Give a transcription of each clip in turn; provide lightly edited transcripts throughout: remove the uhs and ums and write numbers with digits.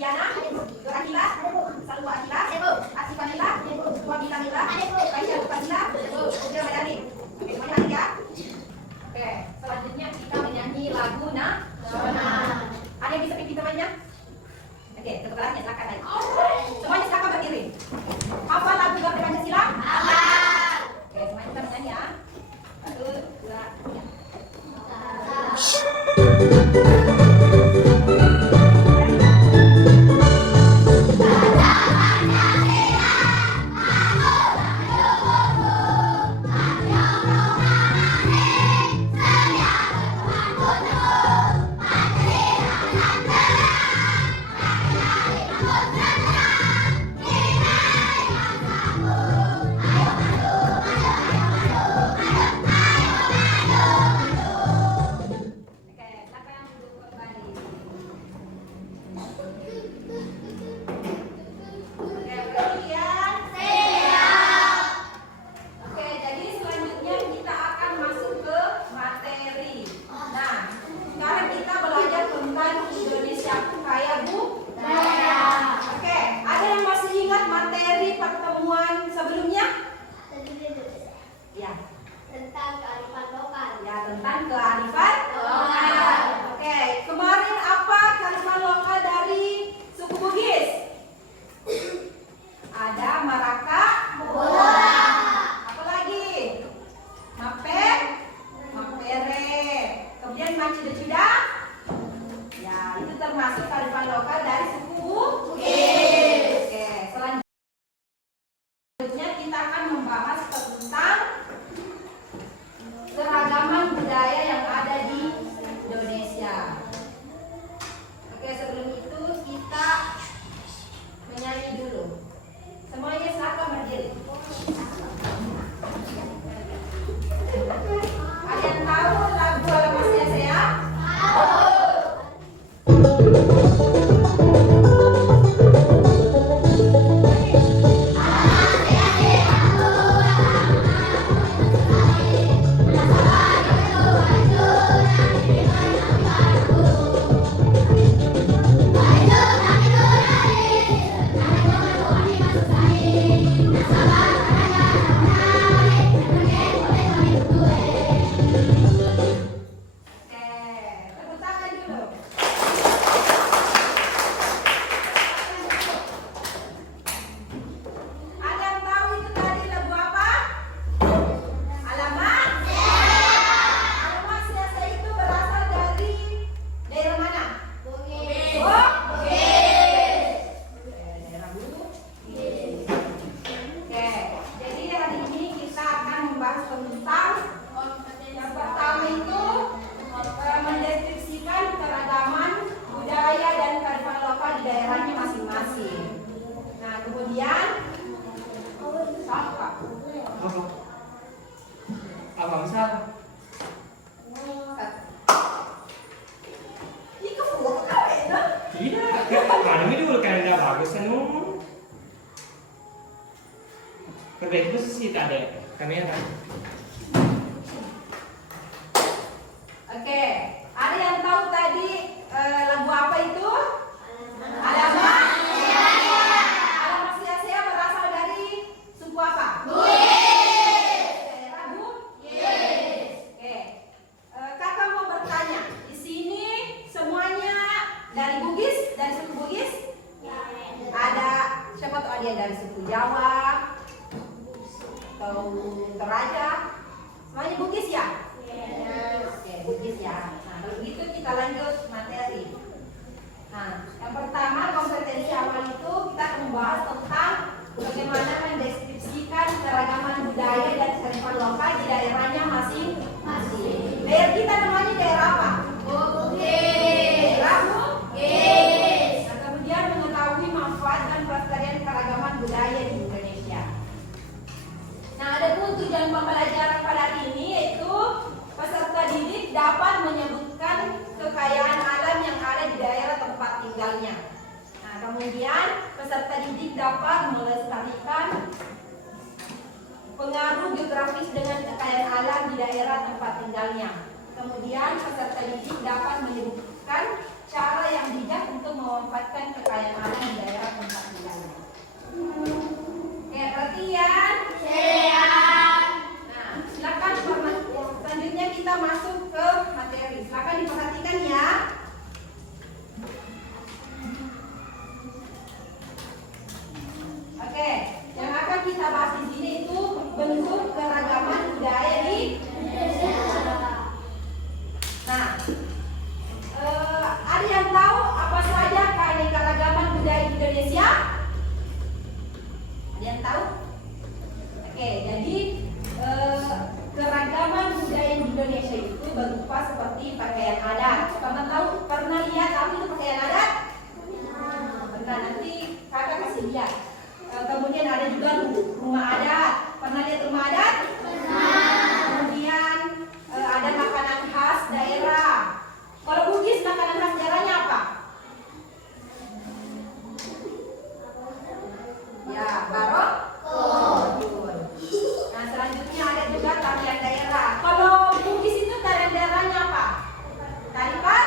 Diana, Nur Akila, Salwa Akila, Asifah Nila, Wabila Nila, Aisyah Fadila, Ujian Madani. Oke, semuanya hadir ya. Oke, selanjutnya kita menyanyi lagu nasional. Ada yang bisa pimpin temannya? Oke, kebetulannya silakan naik. Semuanya silakan berdiri. Hafal lagu Garuda Pancasila? Hafal. Oke, semuanya kita menyanyi ya. 1, 2, 3. Perbaiki posisi tak ada kamera. Oke, ada yang tahu tadi lagu apa itu? Alamak sia-sia berasal dari suku apa? Lagu? Oke, kakak mau bertanya. Di sini semuanya dari Bugis, dari suku Bugis? Ada siapa tuh? Ada yang dari suku Jawa atau Toraja? Semuanya Bugis ya? Oke, Bugis ya. Nah, kalau begitu kita lanjut materi. Nah, yang pertama kompetensi awal itu kita akan membahas tentang bagaimana mendeskripsikan keragaman budaya dan kearifan lokal di daerahnya masing-masing. Daerah kita namanya daerah apa? Daerah Bugis. Nah, kemudian mengetahui manfaat dan pelestarian keragaman budaya di Indonesia. Nah, adapun tujuan pembelajaran pada hari ini yaitu peserta didik dapat menyebutkan kekayaan alam yang ada di daerah tempat tinggalnya. Nah, kemudian peserta didik dapat melestarikan pengaruh geografis dengan kekayaan alam di daerah tempat tinggalnya. Kemudian peserta didik dapat menyebutkan cara yang bijak untuk memanfaatkan kekayaan alam di daerah tempat tinggal. Oke, perhatian. Nah, silakan selanjutnya kita masuk ke materi. Silakan diperhatikan ya. Oke, yang akan kita bahas di sini itu bentuk keragaman budaya di Indonesia. Nah, ada yang tahu apa saja keanekaragaman budaya di Indonesia? Ada yang tahu? Oke, jadi keragaman budaya di Indonesia itu berupa seperti pakaian adat. Pernah lihat apa itu pakaian adat? Pernah, nanti kakak kasih lihat. Kemudian ada juga rumah adat. Pernah lihat rumah adat? Kemudian ada makanan khas daerah. Kalau Bugis makanan khas daerahnya apa? Ya, barok. Nah, selanjutnya ada juga tarian daerah. Kalau Bugis itu tarian daerahnya apa? Taripan?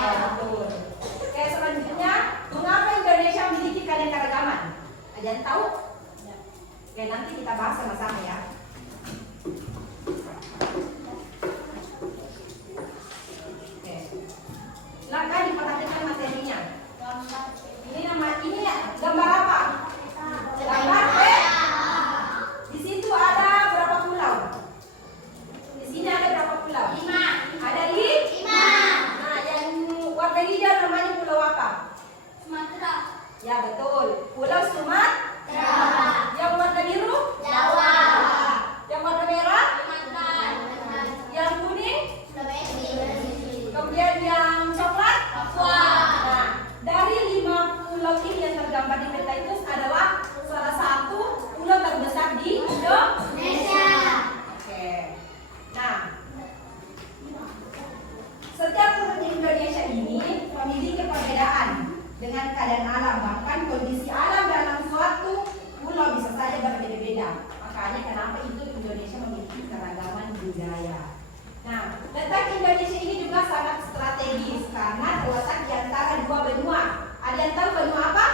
Ya, betul. Oke, selanjutnya, mengapa Indonesia memiliki keanekaragaman? Ada yang tahu? Oke, nanti kita bahas sama-sama ya. Oke. Silakan diperhatikan materinya. Ini gambar apa? Gambar di situ ada berapa pulau? Di sini ada berapa pulau? 5. Ada 5. Nah, yang warna hijau namanya pulau apa? Sumatera. Ya, betul. Pulau Sumatera. Yang warna biru? Jawa. Yang warna merah? Kalimantan. Yang kuning? Sulawesi. Kemudian yang coklat? Papua. Nah, dari 5 pulau ini yang tergambar di peta itu adalah salah satu pulau terbesar di Indonesia. Oke. Nah, setiap pulau di Indonesia ini memiliki perbedaan dengan keadaan alam, bahkan kondisi alam dalam suatu pulau bisa saja berbeda-beda. Makanya kenapa itu Indonesia memiliki keragaman budaya. Nah, letak Indonesia ini juga sangat strategis karena terletak di antara 2 benua. Ada yang tahu benua apa?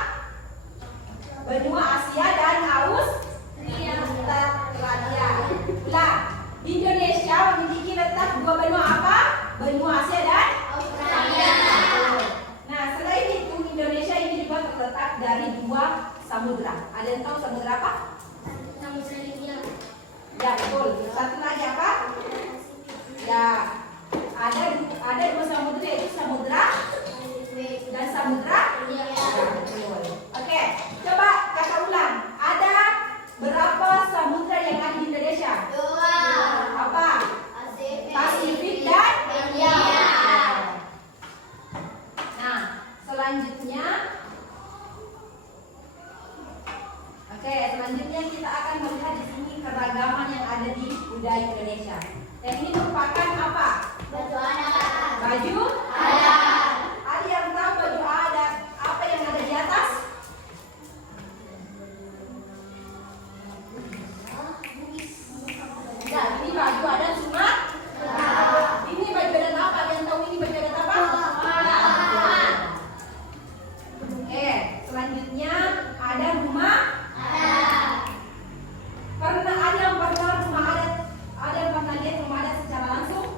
Benua Asia dan Australia. Nah, di Indonesia memiliki letak 2 benua apa? Benua Asia dan Australia. Nah, selain itu Indonesia ini juga terletak dari 2 samudra. Ada yang tahu samudra apa? Samudra Hindia. Ya, betul. Satu lagi apa? Ya, ada 2 samudra, yaitu Samudra dan Samudra. India. Ya, betul. Oke, coba kakak ulang. Ada berapa samudra yang ada di Indonesia? 2. Apa? Pasifik dan India. Nah, selanjutnya kita akan melihat di sini keragaman yang ada di budaya Indonesia. Dan ini merupakan apa? Baju adat. Baju Adat. Ada yang tahu baju adat apa yang ada di atas? Ya, ini baju adat Sumatera. Ini baju adat apa? Ada yang tahu ini baju adat apa? Oke, selanjutnya ada rumah. Karena ada yang pernah rumah adat, ada yang pernah lihat rumah adat secara langsung?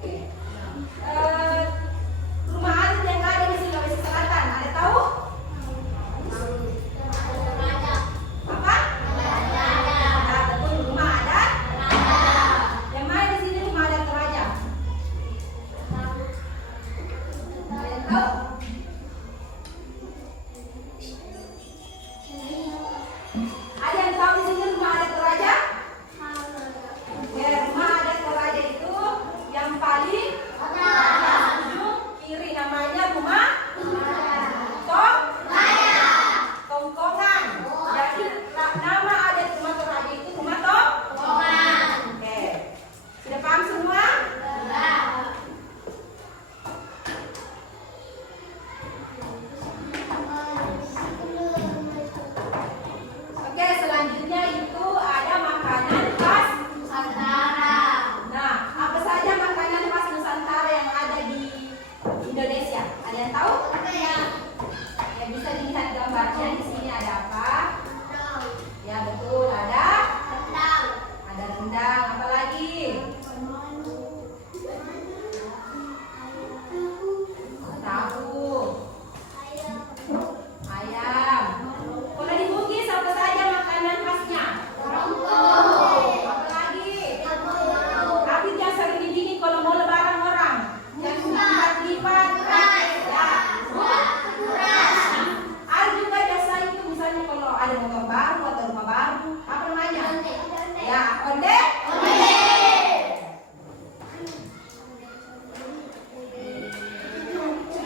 Oke. tahu? Ya, bisa dilihat gambarnya di sini ada apa? Ya betul, ada rendang. Apa lagi? Tahu, ayam. Kalau di Bugis apa saja makanan khasnya? Apa lagi? Tapi yang sering digini kalau mau lebaran orang yang lipat-lipat. Ya. Ada juga jasa itu misalnya kalau ada motor baru atau rumah baru, apa namanya? Ya, onde.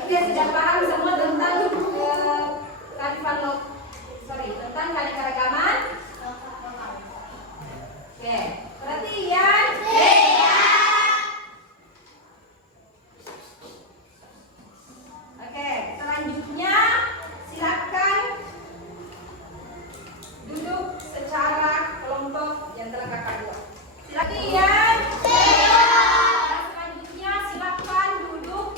Oke, sudah paham semua tentang tentang keanekaragaman. Oke, perhatian. Oke, selanjutnya silakan duduk secara kelompok yang telah kakak buat. Silakan ya. Selanjutnya silakan duduk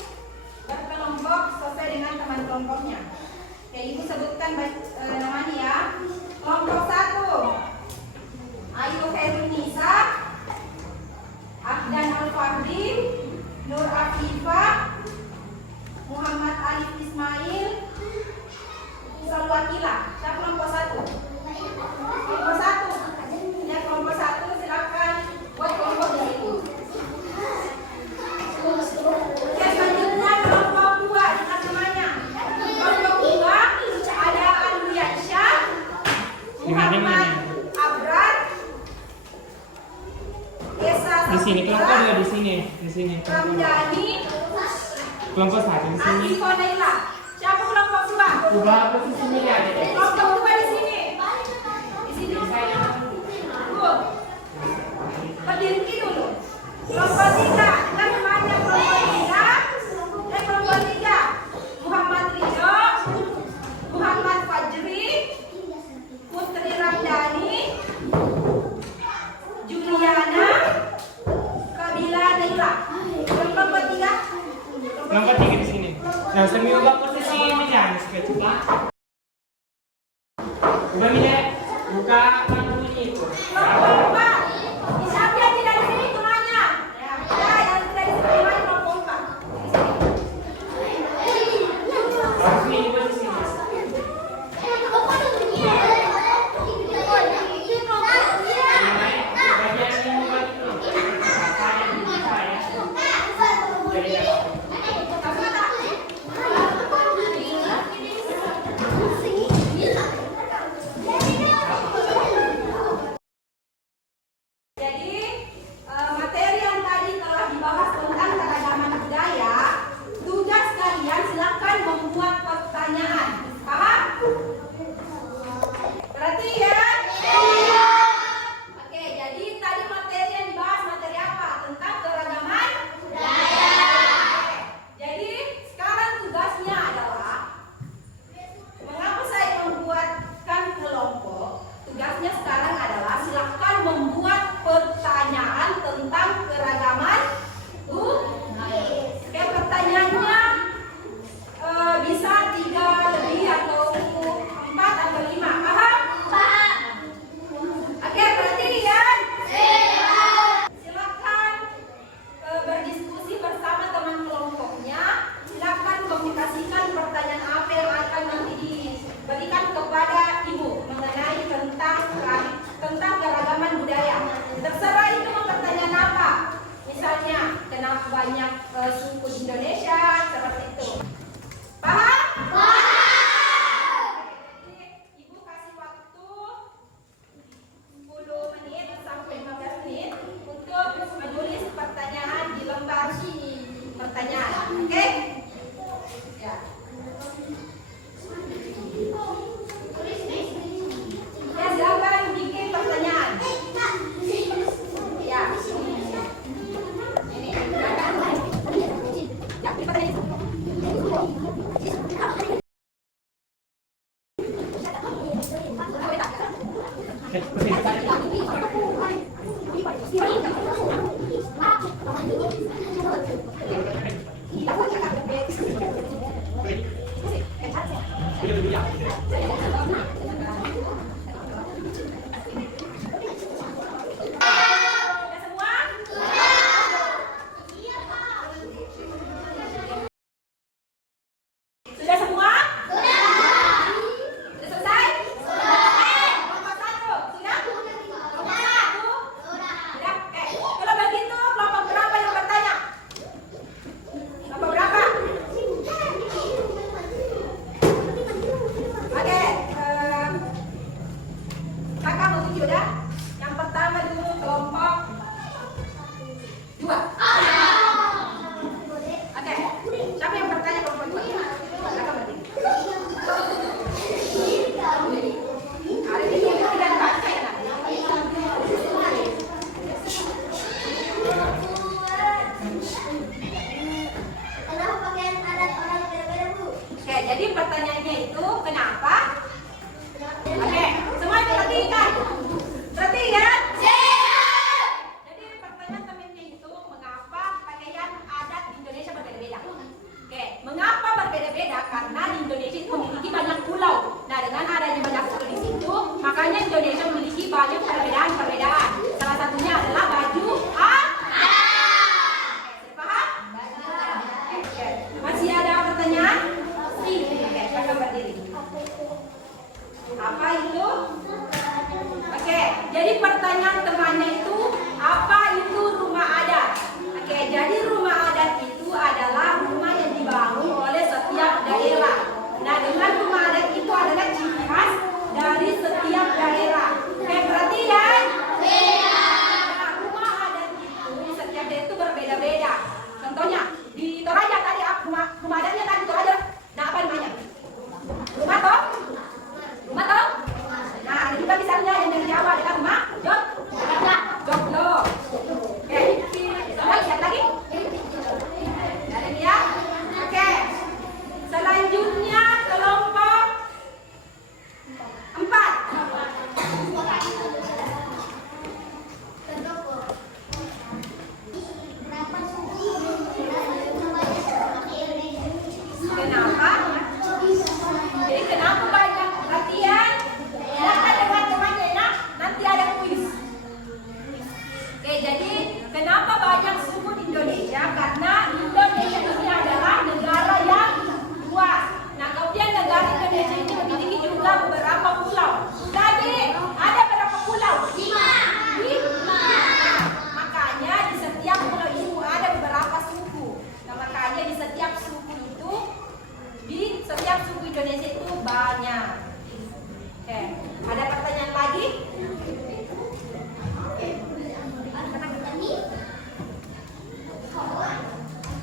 berkelompok sesuai dengan teman kelompoknya. Oke, ibu sebutkan namanya ya. Kelompok 1, Ayu Ferinisa, Afdan Al-Fahri, Nur Afifah, Muhammad Alif Ismail, Salwakila. Siapa kelompok 1? Kelompok 1. Ya, kelompok 1 silakan buat kelompok di situ. Oke, selanjutnya kelompok 2, lihat namanya. Kelompok 2 ada Alwiansyah, Muhammad Abrar, Esa Di sini kelompok dua di sini. Ramdhani, Kelompok 1 di sini. Asifo Naila. Siapa kelompok 2? Ubah posisinya ya, Dek. Kelompok 2 di sini. Di sini. Tuh. Berdiri dulu. Kelompok 3, kita namanya kelompok 3. Kelompok 3. Muhammad Ridho, Muhammad Fajri, Putri Ramdhani, Juliana, Kabila Naila. Kelompok 3. Kelompok 3 di sini. Nah, saya ubah posisi meja sekali coba. Ubah meja. Buka panggung itu. Kelompok 4. Siapa yang tidak di sini namanya? Ya, yang tidak di sini namanya kelompok 4. Sini di posisi. Bagian ini ubah itu. Saya bisa ya. Jadi ya. Jadi materi yang tadi telah dibahas tentang keragaman budaya, tugas kalian silakan membuat pertanyaan. Paham? Perhatian. Oke, jadi tadi materi yang dibahas materi apa? Tentang keragaman budaya. Oke, jadi sekarang tugasnya adalah mengapa saya membuatkan kelompok? Tugasnya sekarang adalah silakan membuat pertanyaan tentang keragaman budaya. Oke, pertanyaannya bisa 3 lebih atau 4 atau 5. Paham? Oke, perhatian. Silakan berdiskusi bersama teman kelompoknya. Silakan komunikasikan pertanyaan apa yang akan nanti diberikan kepada ibu mengenai tentang keragaman budaya. Terserah itu pertanyaan apa. Misalnya, kenapa banyak suku di Indonesia, seperti itu. Paham? Jadi, ibu kasih waktu 10 menit sampai 15 menit untuk menulis pertanyaan di lembar pertanyaan. Oke? Ya. Ya, silakan bikin pertanyaan. Ya. Ini. Ya, pertanyaan. Sudah semua? Sudah. Sudah selesai? Kelompok satu. Sudah? Kelompok satu? Sudah? Kalau begitu kelompok berapa yang bertanya? Kelompok berapa? Oke, kakak mau tunjuk dah. Yang pertama dulu kelompok 2. Oke, siapa yang bertanya kelompok 2? Kakak berarti. Hari ini kita baca ya. Kenapa pakaian adat orang beda-beda, Bu? Oke, jadi pertanyaannya itu kenapa? Oke, semua perhatikan. Perhatikan. Jadi pertanyaan temennya itu mengapa pakaian adat di Indonesia berbeda-beda? Oke, mengapa berbeda-beda? Karena di Indonesia itu memiliki banyak pulau. Nah, dengan adanya banyak pulau di situ, makanya Indonesia memiliki banyak perbedaan-perbedaan. Salah satunya adalah baju adat. Oke, sudah paham? Oke, masih ada pertanyaan? Oke, kakak berdiri. Apa itu? Oke, jadi pertanyaan temannya itu apa itu rumah adat? Oke, jadi rumah adat itu adalah rumah yang dibangun oleh setiap daerah. Nah, dengan rumah adat itu adalah ciri khas dari setiap daerah. Oke, perhatian. Nah, rumah adat itu di setiap daerah itu berbeda-beda. Contohnya di Toraja tadi rumah adatnya tadi Toraja. Nah, apa namanya? Rumah toh? Rumah toh? Nah, ada juga misalnya yang dari Jawa adalah rumah joglo. Oke, semua lihat lagi. Ada ya? Oke. Selanjutnya kelompok 4. Kenapa? Jadi kenapa banyak latihan? Silakan teman-temannya ya. Nanti ada kuis. Oke, jadi kenapa banyak suku di Indonesia? Karena Indonesia ini adalah negara yang luas. Nah, kemudian negara Indonesia ini memiliki juga beberapa pulau. Jadi ada berapa pulau? 5. Nah, makanya di setiap pulau itu ada beberapa suku. Nah, makanya di setiap suku itu, di setiap suku Indonesia itu banyak. Oke, ada pertanyaan lagi?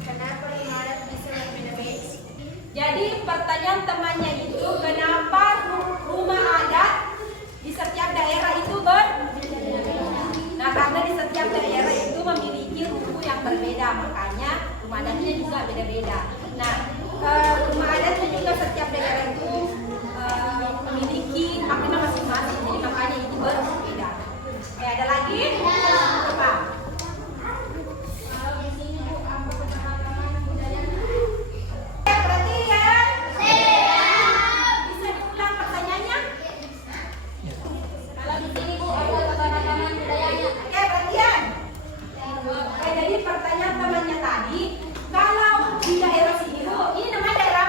Kenapa rumah adat bisa berbeda-beda? Jadi pertanyaan temannya itu kenapa rumah adat di setiap daerah itu berbeda? Nah, karena di setiap daerah itu memiliki ruku yang berbeda, makanya rumah adatnya juga beda-beda. Nah, rumah adatnya juga setiap daerah itu memiliki makna masing-masing, jadi makanya itu berbeda. Oke, ada lagi? Apa? Perhatian. Bisa diulang pertanyaannya? Kalau di sini Bu ada tanda-tanda budayanya. Oke, perhatian. Jadi pertanyaan temannya tadi, kalau di daerah sini Bu, ini namanya daerah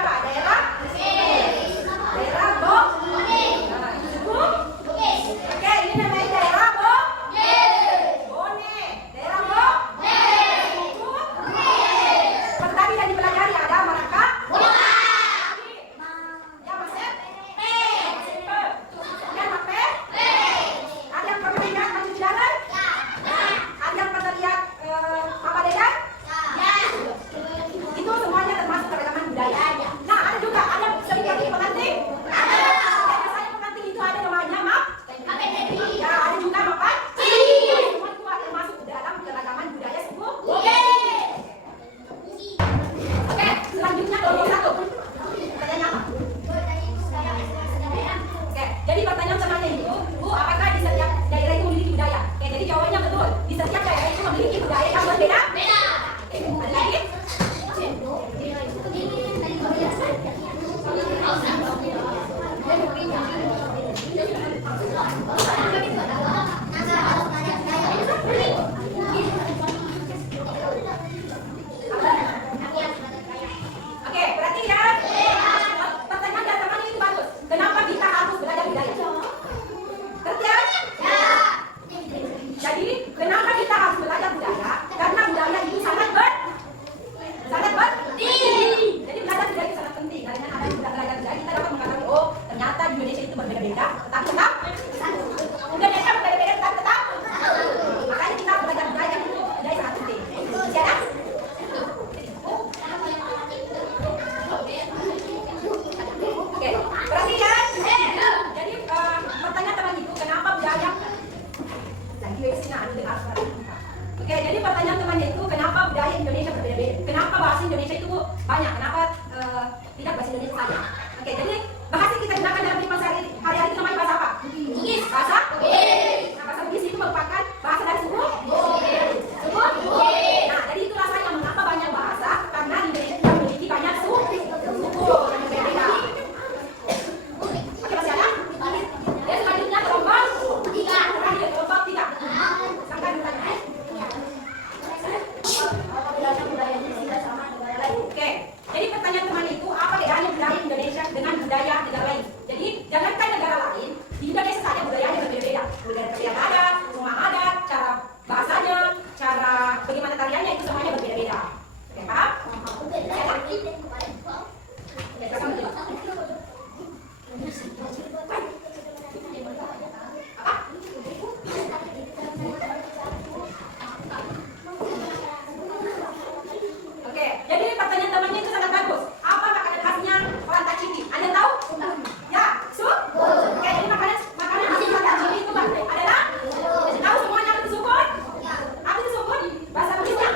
bahasanya. Oke, jadi bahasa yang kita gunakan dalam kehidupan sehari-hari itu namanya bahasa apa? Bugis. Bahasa Bugis. Nah, bahasa Bugis itu merupakan bahasa dari suku Bugis. Nah, jadi itu rasanya mengapa banyak bahasa, karena di Indonesia kita memiliki banyak suku yang berbeda. Oke, masih ada? Ya, selanjutnya kelompok 3. Terakhir, kelompok 3. Silakan bertanya. Oke, jadi pertanyaan teman itu apa bedanya budaya Indonesia dengan budaya negara lain? Jadi jangankan negara lain, di Indonesia saja budayanya berbeda-beda. Budaya tarian adat, rumah adat, cara bahasanya, cara bagaimana tariannya itu semuanya berbeda-beda. Oke, paham? Oke, silakan dulu. Oke, jadi pertanyaan temannya itu sangat bagus. Apa makanan khasnya orang Taciti? Anda tahu? Ya, sup? Oke, jadi makanan khas orang Taciti itu adalah tahu semuanya apa itu supon? Apa itu supon? Bahasa Bugisnya?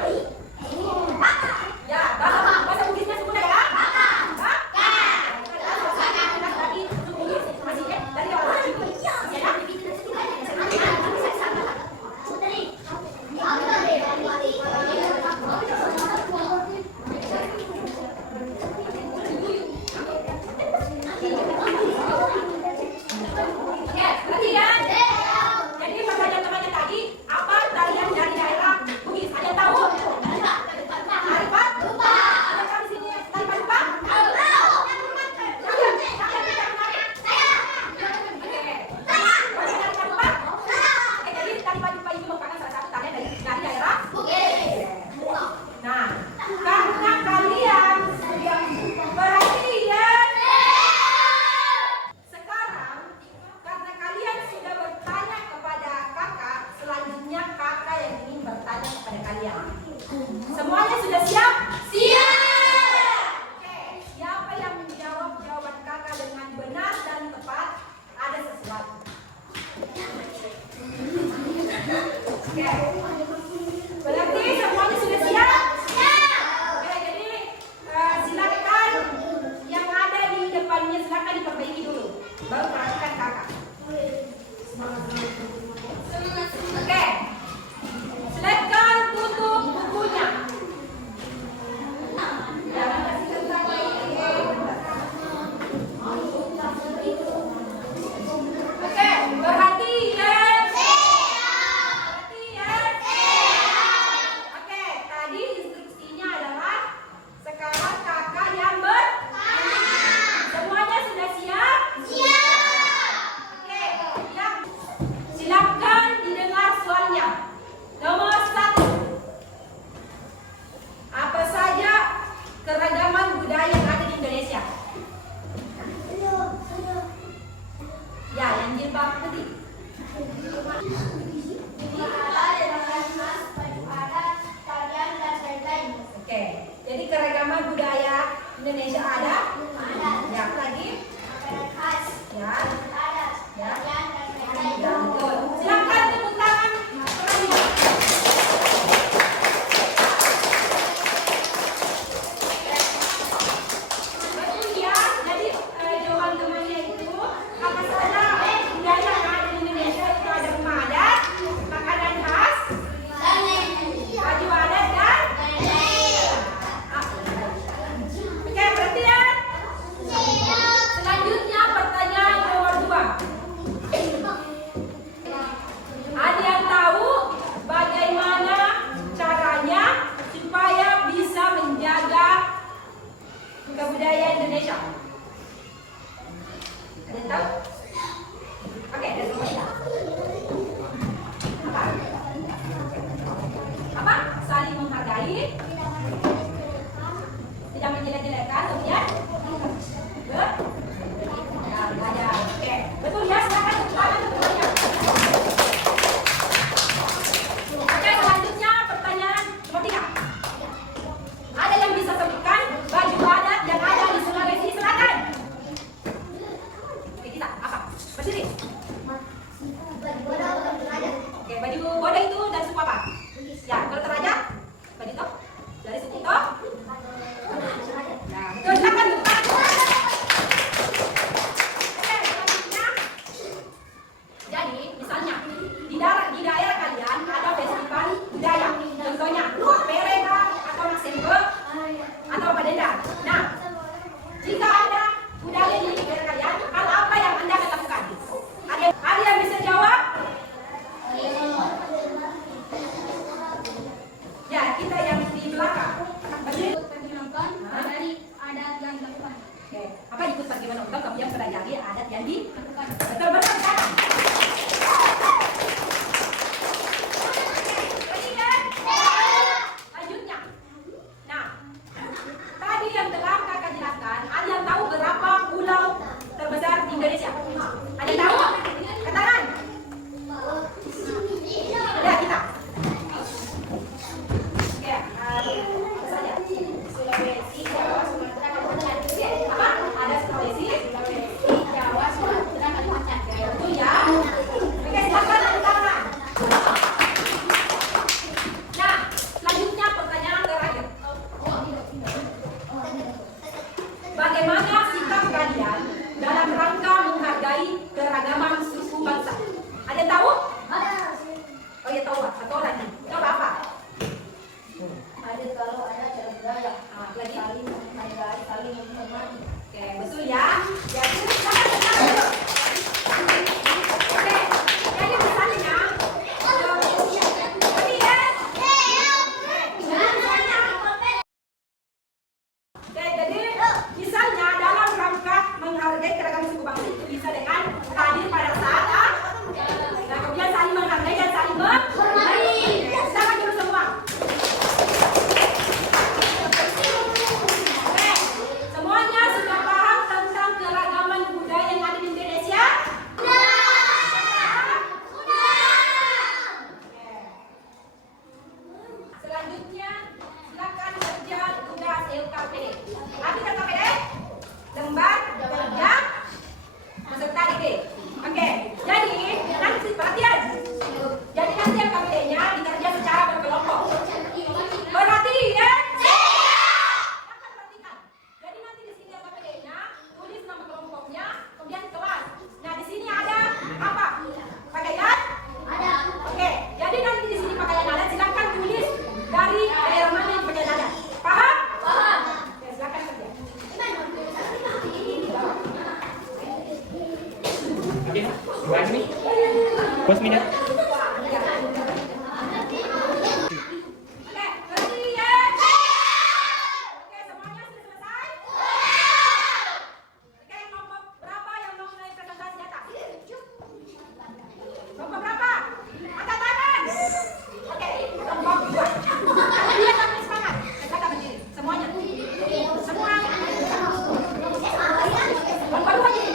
Ya, bahasa Bugisnya supon adalah? Masih ya? Dari orang Taciti. Masih ada? Oke, berarti ya. Jadi pertanyaan temannya tadi, apa tarian dari daerah Bugis? Ada yang tahu? Taripan? Ada yang di sini taripan lupa? Jadi taripan lupa itu merupakan salah satu tarian dari daerah Bugis. Nah, karena kalian perhatian sekarang, karena kalian sudah bertanya kepada kakak, selanjutnya kakak yang ingin bertanya kepada kalian. Semuanya sudah siap? Siap! Oke, siapa yang menjawab jawaban kakak dengan benar dan tepat, ada sesuatu. Oke, berarti semuanya sudah siap? Oke, jadi silakan yang ada di depannya silakan diperbaiki dulu, baru perhatikan kakak. Oke, silakan tutup bukunya. Jangan kasih tentang Oke, perhatian. Perhatian. Oke, tadi instruksinya adalah sekarang kakak yang bertanya. Semuanya sudah siap? Oke, ya. Silakan didengar soalnya. Nomor 1. Apa saja keragaman budaya yang ada di Indonesia? Ya, yang jilbab putih. Oke, jadi keragaman budaya Indonesia ada? Ya, apa lagi? Ya. Ya. Ya, betul. Silakan tepuk tangan. Betul ya. Jadi jawaban temannya itu apa saja budaya yang ada di Indonesia itu ada rumah adat, makanan khas, baju adat dan Oke, perhatian. Selanjutnya pertanyaan nomor 2. Ada yang tahu bagaimana caranya supaya bisa menjaga kebudayaan Indonesia? Ada yang tahu? Oke, ada semuanya. Apa? Saling menghargai, tidak menjelek-jelekkan, kemudian ada. Oke, betul ya, silakan tangan semuanya. Oke, selanjutnya pertanyaan nomor 3. Ada yang bisa sebutkan baju adat yang ada di Sulawesi Selatan? Oke, kita apa? ikut bagaimana untuk kamu yang pelajari adat yang di terbesar sekarang. Lanjutnya. Nah, tadi yang telah kakak jelaskan, ada yang tahu berapa pulau terbesar di Indonesia? Ada yang tahu? Katakan. Ya, kita. Oke, apa saja? Sulawesi, Jawa, Sumatera, Kalimantan. Apa? Ada Sulawesi, Jawa, Sumatera, Kalimantan. Itu ya. Oke, silakan angkat tangan. Nah, selanjutnya pertanyaan terakhir. Bagaimana sikap kalian dalam rangka menghargai keragaman suku bangsa? Ada yang tahu? Oh ya tahu, Pak. Satu orang nih. Coba apa? Ada kalau ada cara budaya, Lagi. saling menghargai, saling menghormati. Oke, betul ya. Jadi silakan dengar. Oke, jadi misalnya tadi ya. Oke, jadi misalnya dalam rangka menghargai keragaman suku bangsa itu bisa dengan hadir pada saat nah kemudian saling menghargai dan saling menghormati. Silakan dulu semua. Oke, semuanya sudah paham tentang keragaman budaya yang ada di Indonesia? Selanjutnya, silakan kerja tugas LKPD. Apa LKPD? Lembar kerja peserta didik. Oke, jadi nanti perhatian. Jadi nanti LKPD-nya dikerja secara berkelompok. Perhatian. Silakan perhatikan. Jadi nanti di sini LKPD-nya tulis nama kelompoknya, kemudian kelas. Nah di sini ada apa? Pakaian? Ada. Oke, jadi nanti di sini pakaian adat silakan tulis dari daerah mana yang pakaian adat. Paham? Paham. Oke, silakan kerja. Oke, gimana nih? Bos minat? Oke, perhatian. Oke, semuanya sudah selesai? Oke, kelompok berapa yang mau mulai presentasi di atas? Kelompok berapa? Angkat tangan. Oke, kelompok 2. Dia tampil semangat. Silakan berdiri. Semuanya. Semua. Kelompok 2 jadi.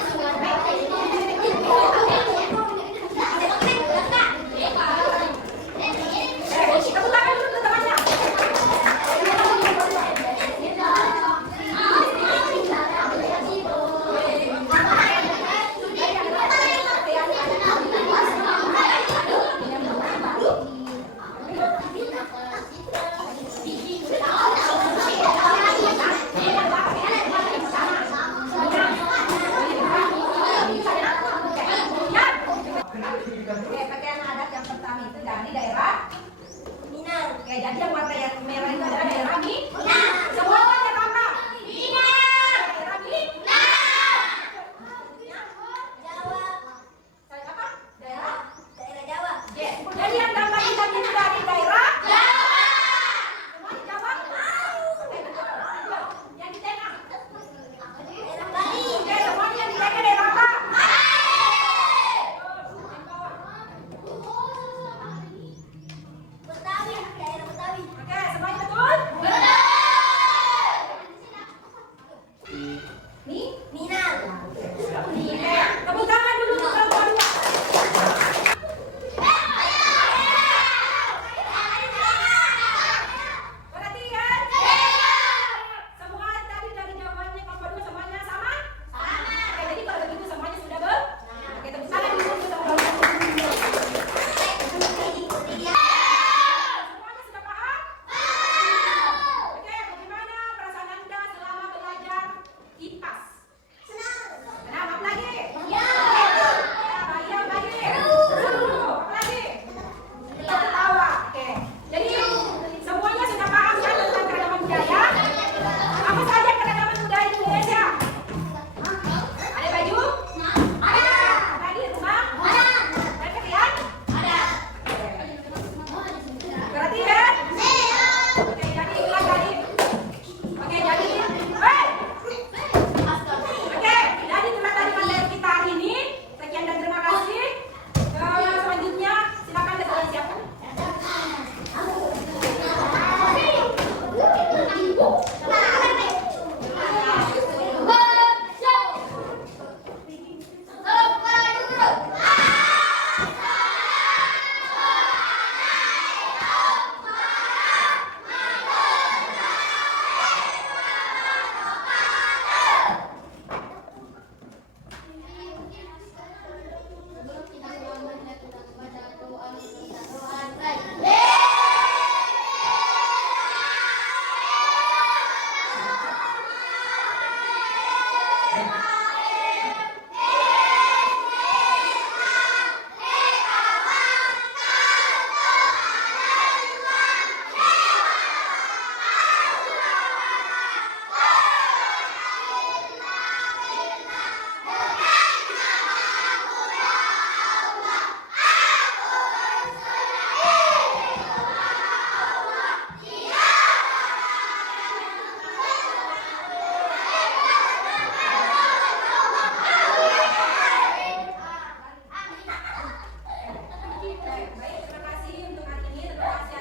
rahasia